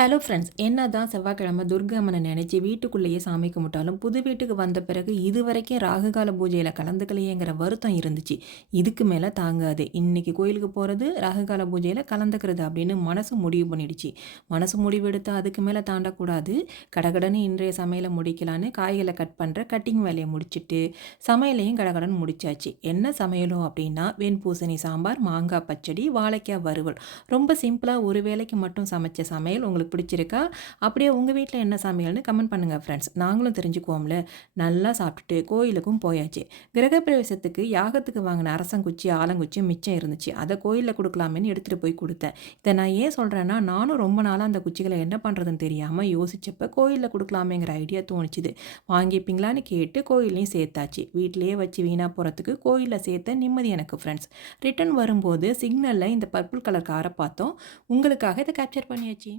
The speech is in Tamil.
ஹலோ ஃப்ரெண்ட்ஸ், என்னதான் செவ்வாய்க்கிழமை துர்கை அம்மனை நினைச்சு வீட்டுக்குள்ளேயே சாமி கும்பிட்டாலும், புது வீட்டுக்கு வந்த பிறகு இதுவரைக்கும் ராகுகால பூஜையில கலந்துக்கலையேங்கிற வருத்தம் இருந்துச்சு. இதுக்கு மேல தாங்காது. இன்னைக்கு கோயிலுக்கு போறது, ராகுகால பூஜையில கலந்துக்கிறது அப்படின்னு மனசு முடிவு பண்ணிடுச்சு. மனசு முடிவெடுத்து அதுக்கு மேல தாண்டக்கூடாது. கடகடன்னு இன்றைய சமையலை முடிக்கலான்னு காய்களை கட் பண்ற கட்டிங் வேலையை முடிச்சிட்டு, சமையலையும் கடகடன்னு முடிச்சாச்சு. என்ன சமையலும் அப்படின்னா, வெண்பூசணி சாம்பார், மாங்காய் பச்சடி, வாழைக்காய் வறுவல். ரொம்ப சிம்பிளா ஒரு வேளைக்கு மட்டும் சமைச்ச சமையல் உங்களுக்கு பிடிச்சிருக்கா? அப்படியே உங்கள் வீட்டில் என்ன சமையல்னு கமெண்ட் பண்ணுங்கள் ஃப்ரெண்ட்ஸ். நாங்களும் தெரிஞ்சுக்குவோம்ல. நல்லா சாப்பிட்டுட்டு கோயிலுக்கும் போயாச்சு. கிரகப்பிரவேசத்துக்கு யாகத்துக்கு வாங்கின அரசங்குச்சி ஆலங்குச்சி மிச்சம் இருந்துச்சு. அதை கோயிலில் கொடுக்கலாமேன்னு எடுத்துகிட்டு போய் கொடுத்தேன். இதை நான் ஏன் சொல்கிறேன்னா, நானும் ரொம்ப நாளாக அந்த குச்சிகளை என்ன பண்ணுறதுன்னு தெரியாமல் யோசிச்சப்ப கோயிலில் கொடுக்கலாமேங்கிற ஐடியா தோணுச்சுது. வாங்கிப்பீங்களான்னு கேட்டு கோயிலையும் சேர்த்தாச்சு. வீட்டிலேயே வச்சு வீணாக போகிறதுக்கு கோயிலில் சேர்த்த நிம்மதி எனக்கு ஃப்ரெண்ட்ஸ். ரிட்டன் வரும்போது சிக்னலில் இந்த பர்பிள் கலர் காரை பார்த்தோம். உங்களுக்காக இதை கேப்சர் பண்ணியாச்சு.